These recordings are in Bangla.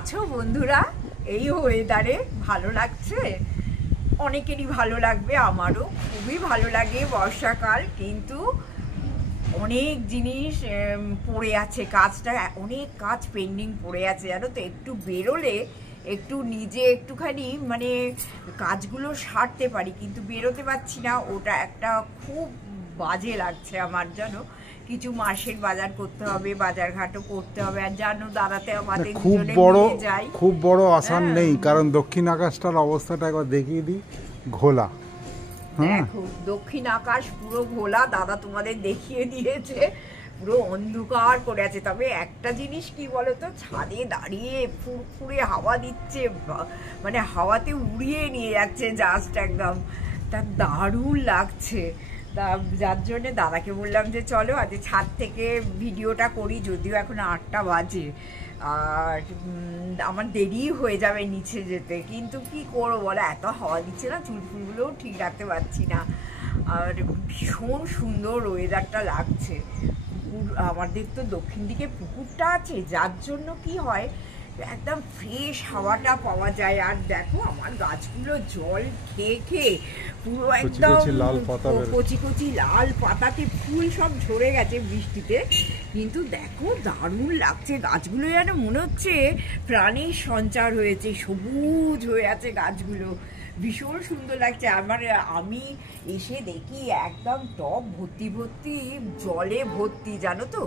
আছো বন্ধুরা? এই ওয়েদারে ভালো লাগছে? অনেকেরই ভালো লাগবে, আমারও খুবই ভালো লাগে বর্ষাকাল। কিন্তু অনেক জিনিস পড়ে আছে, কাজটা অনেক কাজ পেন্ডিং পড়ে আছে জানো তো। একটু বেরোলে একটু নিজে একটুখানি মানে কাজগুলো সারতে পারি, কিন্তু বেরোতে পারছি না। ওটা একটা খুব বাজে লাগছে আমার, জানো। কিছু মাসের বাজার করতে হবে, বাজার ঘাটও করতে হবে। আর জানো দাঁড়াতে আমাদের খুব বড় আসান নেই, কারণ দক্ষিণ আকাশটার অবস্থাটা একবার দেখিয়ে দিই। ঘোলা, দেখো দক্ষিণ আকাশ পুরো ঘোলা, দাদা তোমাদের দেখিয়ে দিয়েছে, পুরো অন্ধকার করে আছে। তবে একটা জিনিস কি বলতো, ছাদে দাঁড়িয়ে ফুরফুরে হাওয়া দিচ্ছে, মানে হাওয়াতে উড়িয়ে নিয়ে যাচ্ছে জাস্ট একদম, তার দারুণ লাগছে। তা যার জন্যে দাদাকে বললাম যে চলো আজ ছাদ থেকে ভিডিওটা করি, যদিও এখন 8টা বাজে আর আমার দেরি হয়ে যাবে নিচে যেতে। কিন্তু কি করবো বলো, এত হাওয়া দিচ্ছে না, চুল ফুলগুলোও ঠিক রাখতে পারছি না। আর ভীষণ সুন্দর ওয়েদারটা লাগছে। পুকুর, আমাদের তো দক্ষিণ দিকে পুকুরটা আছে, যার জন্য কি হয় একদম ফ্রেশ হাওয়াটা পাওয়া যায়। আর দেখো আমার গাছগুলো জল খেয়ে খেয়ে পুরো একদম কচি কচি লাল পাতাতে ফুল সব ঝরে গেছে বৃষ্টিতে। কিন্তু দেখো দারুণ লাগছে গাছগুলো, যেন মনে হচ্ছে প্রাণের সঞ্চার হয়েছে, সবুজ হয়ে আছে গাছগুলো, ভীষণ সুন্দর লাগছে আমার। আমি এসে দেখি একদম টব ভর্তি ভর্তি জলে ভর্তি, জানো তো।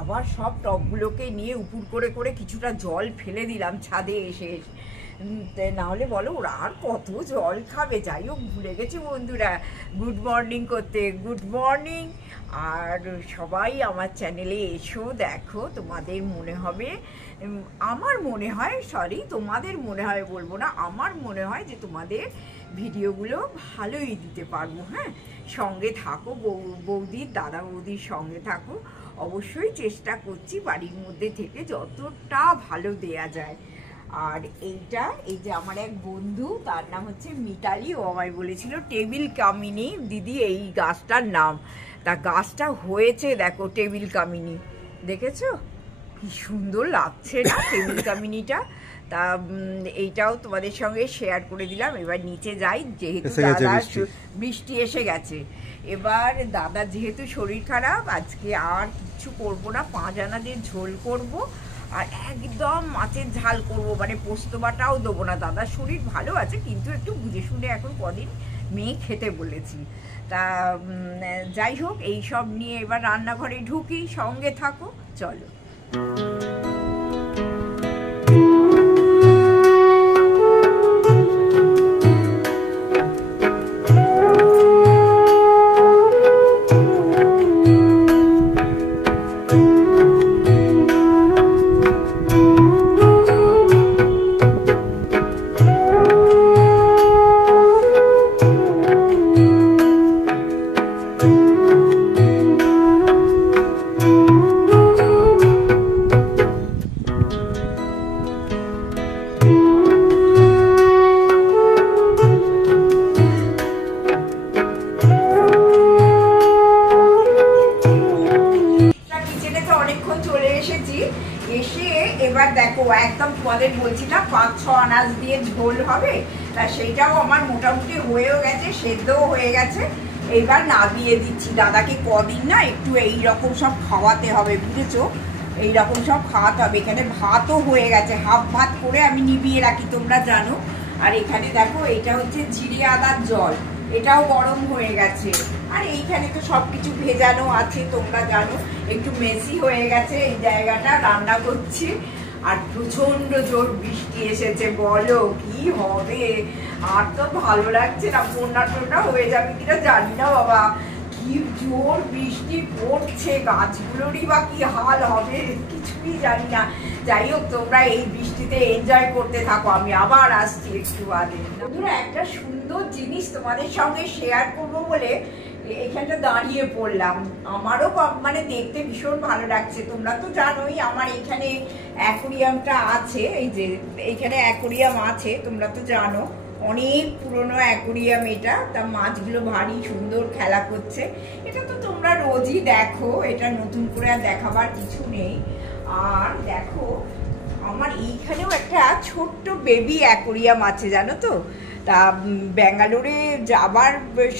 আবার সব টবগুলোকে নিয়ে উপুর করে করে কিছুটা জল ফেলে দিলাম ছাদে এসে। না হলে বলো ওরা আর কত জল খাবে। যাই হোক, ভুলে গেছি বন্ধুরা গুড মর্নিং করতে। Good morning. আর সবাই আমার চ্যানেলে এসো, দেখো তোমাদের মনে হবে, আমার মনে হয়, সরি তোমাদের মনে হয় বলবো না, আমার মনে হয় যে তোমাদের ভিডিওগুলো ভালোই দিতে পারবো। হ্যাঁ, সঙ্গে থাকো, বৌদির দাদা বৌদির সঙ্গে থাকো। অবশ্যই চেষ্টা করছি বাড়ির মধ্যে থেকে যতটা ভালো দেয়া যায়। আর এইটা, এই যে আমার এক বন্ধু, তার নাম হচ্ছে মিতালি, ও আমায় বলেছিল টেবিল কামিনী দিদি এই গাছটার নাম। তা গাছটা হয়েছে দেখো, টেবিল কামিনী, দেখেছো কি সুন্দর লাগছে না টেবিল কামিনীটা। তা এইটাও তোমাদের সঙ্গে শেয়ার করে দিলাম। এবার নিচে যাই, যেহেতু দাদা বৃষ্টি এসে গেছে। এবার দাদা যেহেতু শরীর খারাপ, আজকে আর কিছু করবো না, 5 আনা দিয়ে ঝোল করবো আর একদম মাছের ঝাল করব, মানে পোস্ত বাটাও দেবো না। দাদার শরীর ভালো আছে, কিন্তু একটু বুঝে শুনে এখন কদিন মেয়ে খেতে বলেছি। তা যাই হোক, এই সব নিয়ে এবার রান্নাঘরে ঢুকি, সঙ্গে থাকো, চলো। এবার দেখো একদম তোমাদের বলছি না 5-6 আনাজ দিয়ে ঝোল হবে, তা সেইটাও আমার মোটামুটি হয়েও গেছে, সেদ্ধও হয়ে গেছে। এবার নামিয়ে দিচ্ছি। দাদাকে কদিন না একটু এইরকম সব খাওয়াতে হবে, বুঝেছো, এইরকম সব খাওয়াতে হবে। এখানে ভাতও হয়ে গেছে, হাফ ভাত করে আমি নিভিয়ে রাখি, তোমরা জানো। আর এখানে দেখো এটা হচ্ছে জিরে আদার জল, এটাও গরম হয়ে গেছে। আর এইখানে তো সব কিছু ভেজানো আছে, তোমরা জানো। একটু মেসি হয়ে গেছে এই জায়গাটা, রান্না করছি। আর প্রচন্ড জোর বৃষ্টি এসেছে, বলো কি হবে। আর তো ভালো লাগছে না, বন্যা টন্যা হয়ে যাবে কিনা জানি না বাবা, কি জোর বৃষ্টি পড়ছে, গাছগুলোরই বা কি হাল হবে কিছুই জানি না। যাই হোক, তোমরা এই বৃষ্টিতে এনজয় করতে থাকো, আমি আবার আসছি একটু বাদে। বন্ধুরা, একটা সুন্দর জিনিস তোমাদের সঙ্গে শেয়ার করবো বলে এখানটা দাঁড়িয়ে পড়লাম। আমারও মানে দেখতে ভীষণ ভালো লাগছে। তোমরা তো জানোই আমার এখানে অ্যাকোরিয়ামটা আছে, এই যে এইখানে অ্যাকোরিয়াম আছে, তোমরা তো জানো। অনেক পুরনো অ্যাকোরিয়াম এটা। তা মাছগুলো ভারী সুন্দর খেলা করছে। এটা তো তোমরা রোজই দেখো, এটা নতুন করে আর দেখাবার কিছু নেই। আর দেখো আমার এইখানেও একটা ছোট্ট বেবি অ্যাকোরিয়াম আছে জানো তো। তা ব্যাঙ্গালোরে যাবার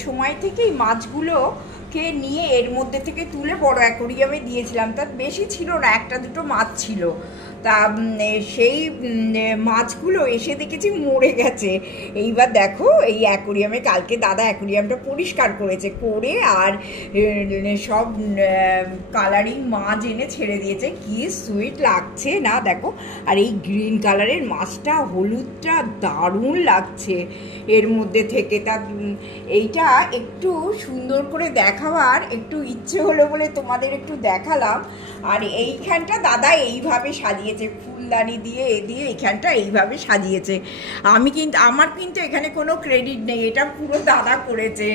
সময় থেকেই মাছগুলোকে নিয়ে এর মধ্যে থেকে তুলে বড় অ্যাকোরিয়ামে দিয়েছিলাম। তার বেশি ছিল না, একটা দুটো মাছ ছিল। তা সেই মাছগুলো এসে দেখেছি মরে গেছে। এইবার দেখো এই অ্যাকোরিয়ামে কালকে দাদা অ্যাকোরিয়ামটা পরিষ্কার করেছে, করে আর সব কালারিং মাছ এনে ছেড়ে দিয়েছে। কি সুইট লাগছে না দেখো। আর এই গ্রিন কালারের মাছটা, হলুদটা দারুণ লাগছে এর মধ্যে থেকে। তা এইটা একটু সুন্দর করে দেখাবার একটু ইচ্ছে হলো বলে তোমাদের একটু দেখালাম। আর এইখানটা দাদা এইভাবে সাজিয়েছে, ফুলদানি দিয়ে এইখানটা এইভাবে সাজিয়েছে। আমার কিন্তু এখানে কোনো ক্রেডিট নেই, এটা পুরো দাদা করেছে।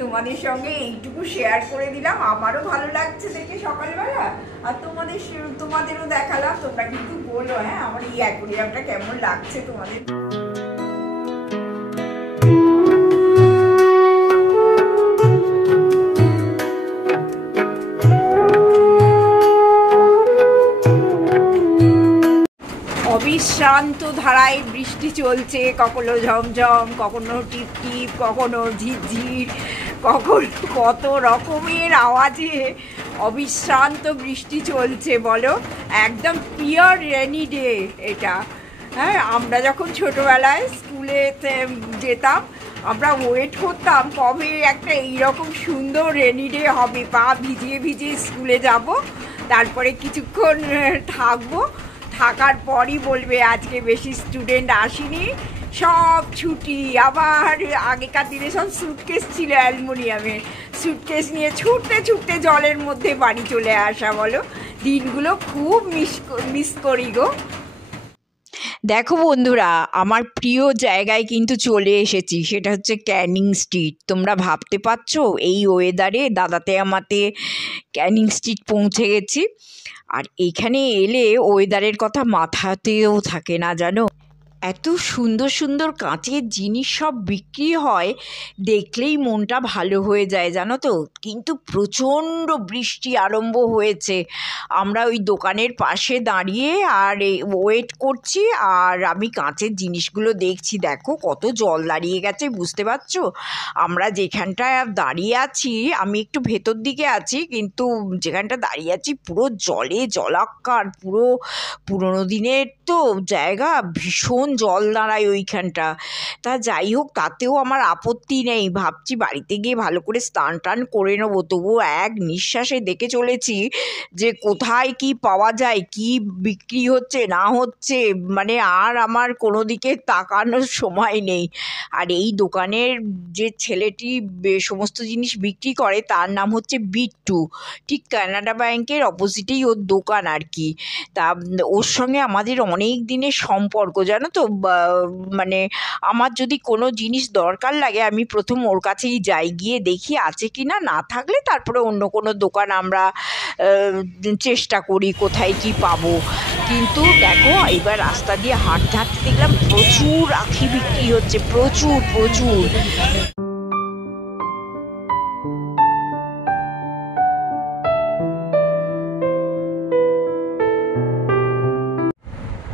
তোমাদের সঙ্গে এইটুকু শেয়ার করে দিলাম, আমারও ভালো লাগছে দেখে সকালবেলা, আর তোমাদেরও দেখালাম। তোমরা কিন্তু বলো হ্যাঁ আমার এই অ্যাকোরিয়ামটা কেমন লাগছে তোমাদের। অবিশ্রান্ত ধারায় বৃষ্টি চলছে, কখনো ঝমঝম, কখনো টিপ টিপ, কখনো ঝিরঝির, কখনো কত রকমের আওয়াজে অবিশ্রান্ত বৃষ্টি চলছে বলো। একদম পিওর রেনি ডে এটা। হ্যাঁ, আমরা যখন ছোটোবেলায় স্কুলে যেতাম আমরা ওয়েট করতাম কবে একটা এইরকম সুন্দর রেনি ডে হবে, পা ভিজিয়ে ভিজিয়ে স্কুলে যাব, তারপরে কিছুক্ষণ থাকবো, থাকার পরই বলবে আজকে বেশি স্টুডেন্ট আসেনি, সব ছুটি। আবার আগেকার দিনে সব স্যুটকেস ছিল অ্যালুমিনিয়ামের, স্যুটকেস নিয়ে ছুটতে ছুটতে জলের মধ্যে বাড়ি চলে আসা বলো। দিনগুলো খুব মিস করি গো। দেখো বন্ধুরা, আমার প্রিয় জায়গায় কিন্তু চলে এসেছি, সেটা হচ্ছে ক্যানিং স্ট্রিট। তোমরা ভাবতে পারছো এই ওয়েদারে দাদাতে আমাতে ক্যানিং স্ট্রিট পৌঁছে গেছি। আর এখানে এলে ওয়েদারের কথা মাথাতেও থাকে না জানো। এত সুন্দর সুন্দর কাঁচের জিনিস সব বিক্রি হয়, দেখলেই মনটা ভালো হয়ে যায় জানো তো। কিন্তু প্রচণ্ড বৃষ্টি আরম্ভ হয়েছে। আমরা ওই দোকানের পাশে দাঁড়িয়ে আর ওয়েট করছি, আর আমি কাঁচের জিনিসগুলো দেখছি। দেখো কত জল দাঁড়িয়ে গেছে, বুঝতে পারছো? আমরা যেখানটায় দাঁড়িয়ে আছি, আমি একটু ভেতর দিকে আছি, কিন্তু যেখানটা দাঁড়িয়ে আছি পুরো জলে জলাক্কার, পুরো পুরোনো দিনের তো জায়গা, ভীষণ জল দাঁড়ায় ওইখানটা। তা যাই হোক, তাতেও আমার আপত্তি নেই। ভাবছি বাড়িতে গিয়ে ভালো করে স্নান টান করে নেবো। তবুও এক নিঃশ্বাসে দেখে চলেছি যে কোথায় কি পাওয়া যায়, কি বিক্রি হচ্ছে না হচ্ছে, মানে আর আমার কোনো দিকে তাকানোর সময় নেই। আর এই দোকানের যে ছেলেটি সমস্ত জিনিস বিক্রি করে তার নাম হচ্ছে বিট্টু, ঠিক কানাডা ব্যাংকের অপোজিটেই ওর দোকান আর কি। তা ওর সঙ্গে আমাদের অনেক দিনের সম্পর্ক জানো তো। মানে আমার যদি কোনো জিনিস দরকার লাগে আমি প্রথম ওর কাছেই যাই, গিয়ে দেখি আছে কি না, না থাকলে তারপরে অন্য কোনো দোকান আমরা চেষ্টা করি কোথায় কি পাবো। কিন্তু দেখো এবার রাস্তা দিয়ে হাঁটতে হাঁটতে দেখলাম প্রচুর রাখি বিক্রি হচ্ছে, প্রচুর প্রচুর।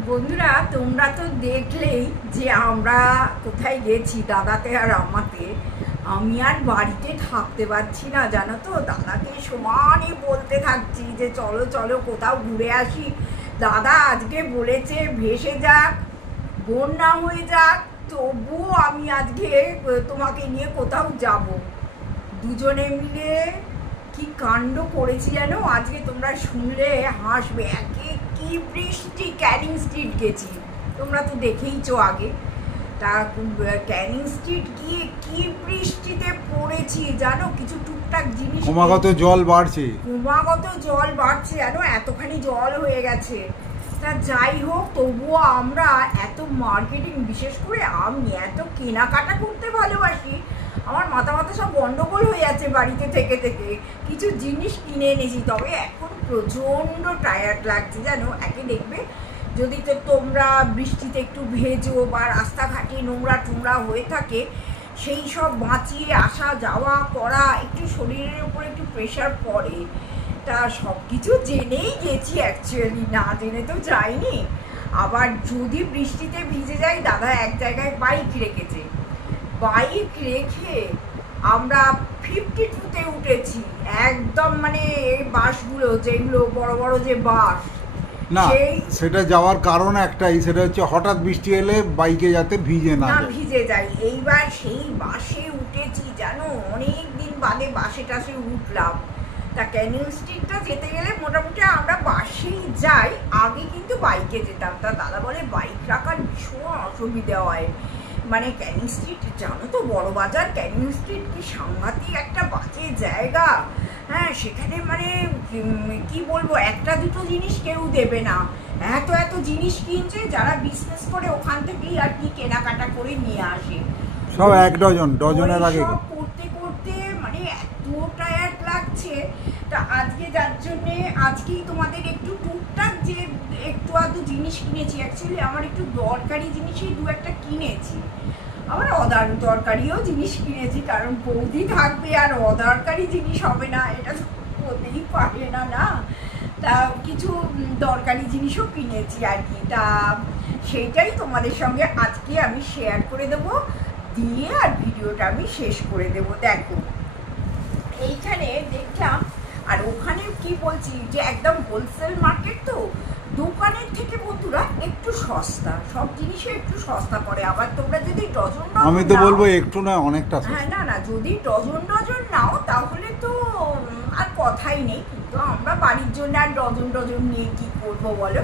বন্ধুরা, তোমরা তো দেখলেই যে আমরা কোথায় গেছি দাদাতে আর আমাতে। আমি আর বাড়িতে থাকতে পারছি না জানো তো। দাদাকে সমানই বলতে থাকছি যে চলো চলো কোথাও ঘুরে আসি। দাদা আজকে বলেছে ভেসে যাক, বন্যা হয়ে যাক, তবুও আমি আজকে তোমাকে নিয়ে কোথাও যাব। দুজনে মিলে কি কাণ্ড করেছি জানো, আজকে তোমরা শুনলে হাসবে। একে কি বৃষ্টি, ক্যানিং স্ট্রিট গেছি, তোমরা তো দেখেইছো আগে। তা ক্যানিং স্ট্রিট গিয়ে কি বৃষ্টিতে পড়েছি জানো। কিছু টুকটাক জিনিস ক্রমাগত জল বাড়ছে, জানো, এতখানি জল হয়ে গেছে। তা যাই হোক, তবুও আমরা এত মার্কেটিং, বিশেষ করে আমি এত কেনাকাটা করতে ভালোবাসি, আমার মাথা সব গন্ডগোল হয়ে যাচ্ছে বাড়িতে থেকে থেকে। কিছু জিনিস কিনে এনেছি, তবে এখন প্রচণ্ড টায়ার্ড লাগছে জানো। একে দেখবে যদি তো তোমরা বৃষ্টিতে একটু ভেজো বা রাস্তাঘাটে নোংরা টোংরা হয়ে থাকে, সেই সব বাঁচিয়ে আসা যাওয়া করা একটু শরীরের উপর একটু প্রেশার পড়ে। তা সব কিছু জেনেই গেছি, অ্যাকচুয়ালি না জেনে তো যাইনি। আবার যদি বৃষ্টিতে ভিজে যাই, দাদা এক জায়গায় বাইক রেখেছে, বাইক রেখে আমরা 52-তে উঠেছি, একদম মানে এই বাসগুলো যেগুলো বড় বড় যে বাস, না সেটা যাওয়ার কারণ একটাই, সেটা হচ্ছে হঠাৎ বৃষ্টি এলে বাইকে যাতে ভিজে না ভিজে যায়। এইবার সেই বাসে উঠেছি জানো, অনেক দিন বাদে বাসে টাসে উঠলাম। তা ক্যানিং স্ট্রিটটা যেতে গেলে মোটামুটি আমরা বাসেই যাই, আগে কিন্তু বাইকে যেতাম। তা দাদা বলে বাইক রাখার ভীষণ অসুবিধা হয়, মানে ক্যানিং স্ট্রিট জানো তো বড় বাজার, ক্যানিং স্ট্রিট কি সাংঘাতিক একটা বাজে জায়গা। হ্যাঁ, সেখানে মানে কি বলবো, একটা দুটো জিনিস কেউ দেবে না, এত এত জিনিস কিনছে, যারা বিজনেস করে ওখান থেকেই আর কি কেনাকাটা করে নিয়ে আসে, সব এক ডজনের আগে করতে করতে মানে এত টায়ার্ড লাগছে। তা আজকে যার জন্যে আজকেই তোমাদের একটু টুকটাক যে একটু আধটু জিনিস কিনেছি, অ্যাকচুয়ালি আমার একটু দরকারি জিনিসই দু একটা কিনেছি, আবার অদরকারিও জিনিস কিনেছি, কারণ বৌদি থাকবে আর অদরকারি জিনিস হবে না, এটা তো হতেই পারে না না। তা কিছু দরকারি জিনিসও কিনেছি আর কি, তা সেইটাই তোমাদের সঙ্গে আজকে আমি শেয়ার করে দেবো, দিয়ে আর ভিডিওটা আমি শেষ করে দেব। দেখো এইখানে দেখলাম, আর ওখানে কি বলছি যে একদম হোলসেল মার্কেট, তো দোকানের থেকে বন্ধুরা একটু সস্তা, সব জিনিসে একটু সস্তা পড়ে। আবার তোমরা যদি ডজন আমি তো বলবো একটু না অনেকটা, হ্যাঁ না যদি ডজন নাও তাহলে তো আর কথাই নেই, কিন্তু আমরা বাড়ির জন্য আর ডজন নিয়ে কি করবো বলো,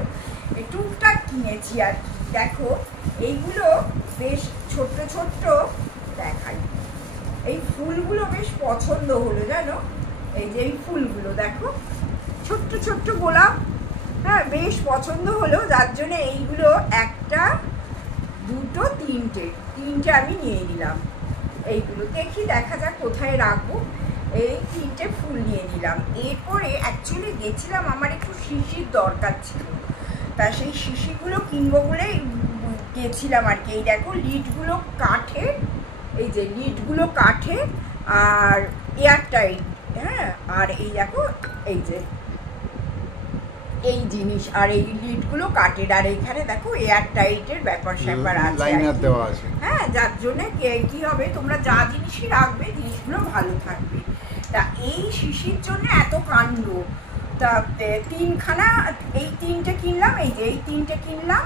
টুকটাক কিনেছি আর কি। দেখো এইগুলো বেশ ছোট্ট ছোট্ট, দেখাই এই ফুলগুলো বেশ পছন্দ হলো জানো, এই যে এই ফুলগুলো দেখো ছোট্ট ছোট্ট গোলাপ, হ্যাঁ বেশ পছন্দ হলো, যার জন্য এইগুলো একটা দুটো তিনটে আমি নিয়ে নিলাম। এইগুলো দেখি দেখা যাক কোথায় রাখবো, এই তিনটে ফুল নিয়ে নিলাম। এরপরে অ্যাকচুয়ালি গেছিলাম, আমার একটু শিশির দরকার ছিল, তা সেই শিশিগুলো কিনবো বলে গেছিলাম আর কি। এই দেখো লিডগুলো কাঠের, এই যে লিডগুলো কাঠের আর এয়ারটাইট, হ্যাঁ, আর এই দেখো এই যে এই জিনিস, আর এই লিডগুলো কাঠের, আর এইখানে দেখো এয়ারটাইটের ব্যাপার স্যাপার আছে, হ্যাঁ, যার জন্য কি হবে, তোমরা যা জিনিসই রাখবে জিনিসগুলো ভালো থাকবে। তা এই শিশির জন্য এত কাণ্ড, তা তিনখানা, এই তিনটে কিনলাম, এই যে এই তিনটে কিনলাম,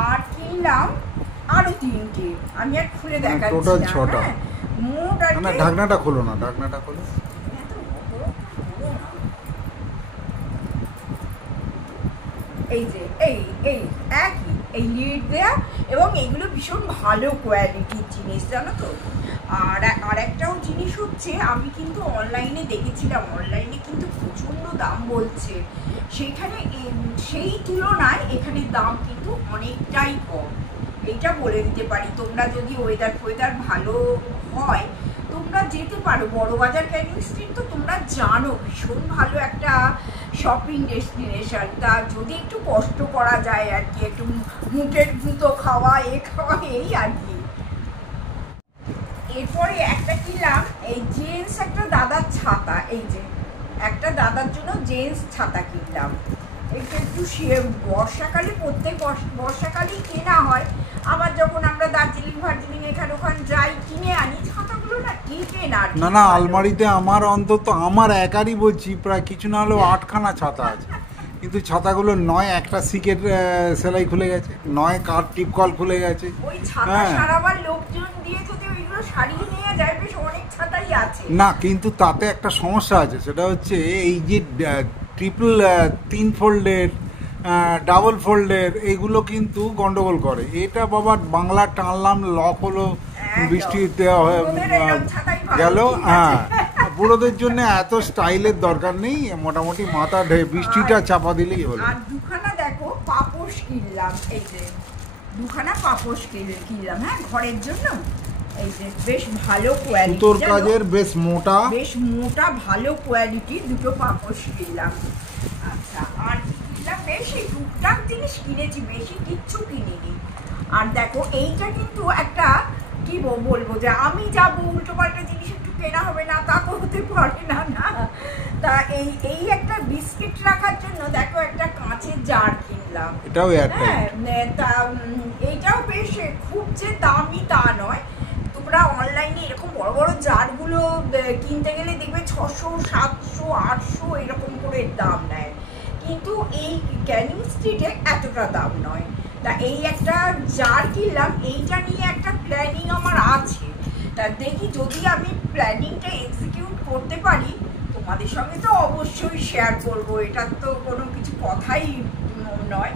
আর কিনলাম আরো তিনটে, আমি আর খুলে দেখাচ্ছি না, মোট আর কি। ঢাকনাটা খোলো না, ঢাকনাটা খোলো। এই যে এই একই এই লিড দেয়া, এবং এইগুলো ভীষণ ভালো কোয়ালিটির জিনিস জানো তো। আর একটাও জিনিস হচ্ছে, আমি কিন্তু অনলাইনে দেখেছিলাম, অনলাইনে কিন্তু প্রচণ্ড দাম বলছে, সেখানে সেই তুলনায় এখানে দাম কিন্তু অনেকটাই কম, এইটা বলে দিতে পারি। তোমরা যদি ওয়েদার ভালো হয় তোমরা যেতে পারো, বড় বাজার ক্যানিং স্ট্রিট তো তোমরা জানো ভীষণ ভালো একটা শপিং ডেস্টিনেশন। তা যদি একটু কষ্ট করা যায় আর কি, একটু মুটের জুতো খাওয়া এই আর কি। এরপরে একটা কিনলাম এই জেন্টস একটা দাদার ছাতা, এই যে একটা দাদার জন্য জেন্টস ছাতা কিনলাম, একটু বর্ষাকালে, প্রত্যেক বর্ষাকালেই কেনা হয়, আবার যখন আমরা দার্জিলিং এখানে ওখানে যাই কিনে আনি ছাতাগুলো, না টিকে না। আলমারিতে আমার অন্তত আমার একারই বলছি প্রায় কিছু না হলেও 8খানা ছাতা আছে, কিন্তু ছাতাগুলো নয় একটা সিকের সেলাই খুলে গেছে, নয় কার টিপকল খুলে গেছে, ওই ছাতা সারাবার লোকজন দিয়ে যদি ওইগুলো সারিয়ে নিয়ে যায়, বেশ অনেক ছাতাই আছে না। কিন্তু তাতে একটা সমস্যা আছে, সেটা হচ্ছে এই যে ট্রিপল 3 ফোল্ডের ডাবল ফোল্ডের এইগুলো কিন্তু গন্ডগোল করে। এটা বাবা বাংলা টানলাম, লক হলো, বৃষ্টিতে গেল, হ্যাঁ বুড়োদের জন্য এত স্টাইলের দরকার নেই, মোটামুটি মাথা বৃষ্টিটা চাপা দিলেই হলো। আর দুখানা দেখো পাপোশ কিনলাম, এই যে দুখানা পাপোশ কিনলাম, হ্যাঁ ঘরের জন্য, এই যে বেশ ভালো কোয়ালিটি, সুতোর কাজের বেশ মোটা ভালো কোয়ালিটির দুটো পাপোশ কিনলাম। আচ্ছা, আর কিনলাম বেশি টুকটাক জিনিস কিনেছি, বেশি কিচ্ছু কিনিনি। আর দেখো এইটা কিন্তু একটা কি বলবো, যে আমি যাবো উল্টো পাল্টা জিনিস একটু কেনা হবে না, তা তো হতে পারে না না। তা এই একটা বিস্কিট রাখার জন্য দেখো একটা কাঁচের জার কিনলাম, এটাও এয়ারটাইট। এইটাও বেশ খুব যে দামি তা নয়। তোমরা অনলাইনে এরকম বড় বড় জারগুলো কিনতে গেলে দেখবে 600, 700, 800 এরকম করে দাম নেয়, কিন্তু এই ক্যানিং স্ট্রিটে এতটা দাম নয়। তা এই একটা জার কিনলাম, এইটা নিয়ে একটা প্ল্যানিং আমার আছে। তা দেখি যদি আমি প্ল্যানিংটা এক্সিকিউট করতে পারি তোমাদের সঙ্গে তো অবশ্যই শেয়ার করব, এটা তো কোনো কিছু কথাই নয়।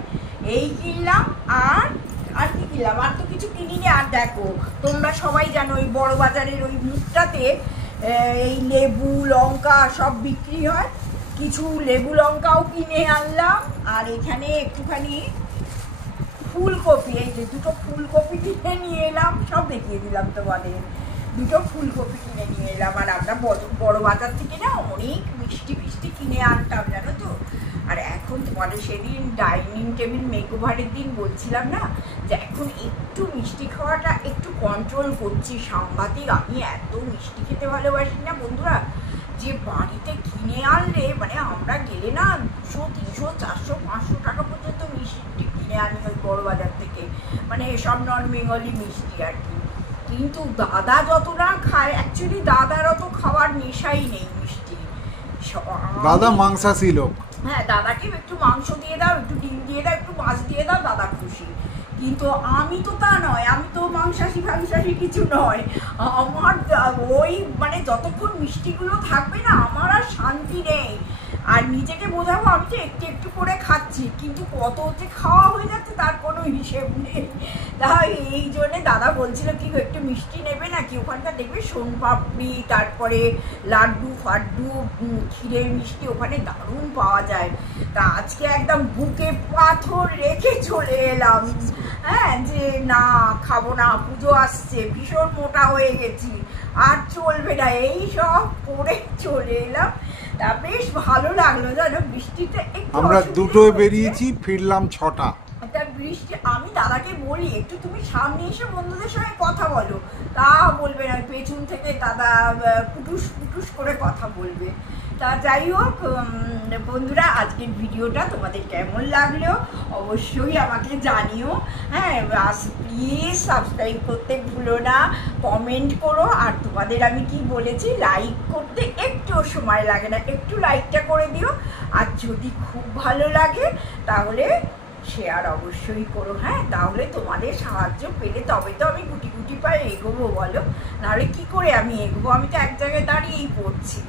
এই কিনলাম আর কি কিনলাম, আর তো কিছু কিনিনি। আর দেখো তোমরা সবাই জানো ওই বড় বাজারের ওই মুখটাতে এই লেবু লঙ্কা সব বিক্রি হয়, কিছু লেবু লঙ্কাও কিনে আনলাম। আর এখানে একটুখানি ফুলকপি, এই যে দুটো ফুলকপি কিনে নিয়ে এলাম, সব দেখিয়ে দিলাম তোমাদের। দুটো ফুলকপি কিনে নিয়ে এলাম। আর আমরা বড় বাজার থেকে না অনেক মিষ্টি ফিষ্টি কিনে আনতাম জানো তো। আর এখন তোমাদের সেদিন ডাইনিং টেবিল মেকওভারের দিন বলছিলাম না যে এখন একটু মিষ্টি খাওয়াটা একটু কন্ট্রোল করছি, সাংঘাতিক। আমি এত মিষ্টি খেতে ভালোবাসি না বন্ধুরা, যে বাড়িতে কিনে আনলে মানে আমরা গেলে না 200, 300, 400, 500 টাকা পর্যন্ত মিষ্টি কিনে আনি ওই বড় বাজার থেকে, মানে সব নন বেঙ্গলি মিষ্টি আর কি। কিন্তু দাদা যত না খায়, অ্যাকচুয়ালি দাদার অত খাওয়ার নেশাই নেই মিষ্টি। দাদা মাংসাশী লোক। হ্যাঁ, দাদাকে একটু মাংস দিয়ে দাও, একটু ডিম দিয়ে দাও, একটু মাছ দিয়ে দাও, দাদা খুশি। কিন্তু আমি তো তা নয়, আমি তো মাংসাশী ফাংসাশী কিছু নয়। আমার ওই মানে যতক্ষণ মিষ্টিগুলো থাকবে না আমার আর শান্তি নেই। আর নিজেকে বোঝাবো আমি তো একটু একটু করে খাচ্ছি, কিন্তু কত যে খাওয়া হয়ে যাচ্ছে তার কোনো হিসেব নেই। তাই এই জন্যে দাদা বলছিল কি একটু মিষ্টি নেবে নাকি, ওখানকার দেখবে সোনপাপড়ি, তারপরে লাড্ডু ফাড্ডু, ক্ষীরের মিষ্টি ওখানে দারুণ পাওয়া যায়। তা আজকে একদম বুকে পাথর রেখে চলে এলাম, হ্যাঁ, যে না খাবো না, পুজো আসছে, ভীষণ মোটা হয়ে গেছি, আর চলবে না, এই সব করে চলে এলাম। তা বেশ ভালো লাগলো জানো, বৃষ্টিতে একটু আমরা দুটোয় বেরিয়েছি, ফিরলাম 6টা। তা বৃষ্টি, আমি দাদাকে বলি একটু তুমি সামনে এসে বন্ধুদের সঙ্গে কথা বলো, তা বলবে না, পেছন থেকে দাদা পুটুস পুটুস করে কথা বলবে। তা যাই হোক বন্ধুরা, আজকের ভিডিওটা তোমাদের কেমন লাগলো অবশ্যই আমাকে জানিও। হ্যাঁ, প্লিজ সাবস্ক্রাইব করতে ভুলো না, কমেন্ট করো। আর তোমাদের আমি কি বলেছি, লাইক করতে একটু সময় লাগে না, একটু লাইকটা করে দিও। আর যদি খুব ভালো লাগে তাহলে শেয়ার অবশ্যই করো। হ্যাঁ, তাহলে তোমাদের সাহায্য পেলে তবে তো আমি গুটি গুটি পায়ে এগোবো, বলো, নাহলে কি করে আমি এগোবো? আমি তো এক জায়গায় দাঁড়িয়েই পড়ছি।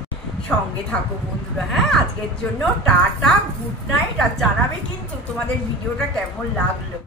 সঙ্গে থাকো বন্ধুরা। হ্যাঁ, আজকের জন্য টাটা, গুড নাইট। আর জানাবে কিন্তু তোমাদের ভিডিওটা কেমন লাগলো।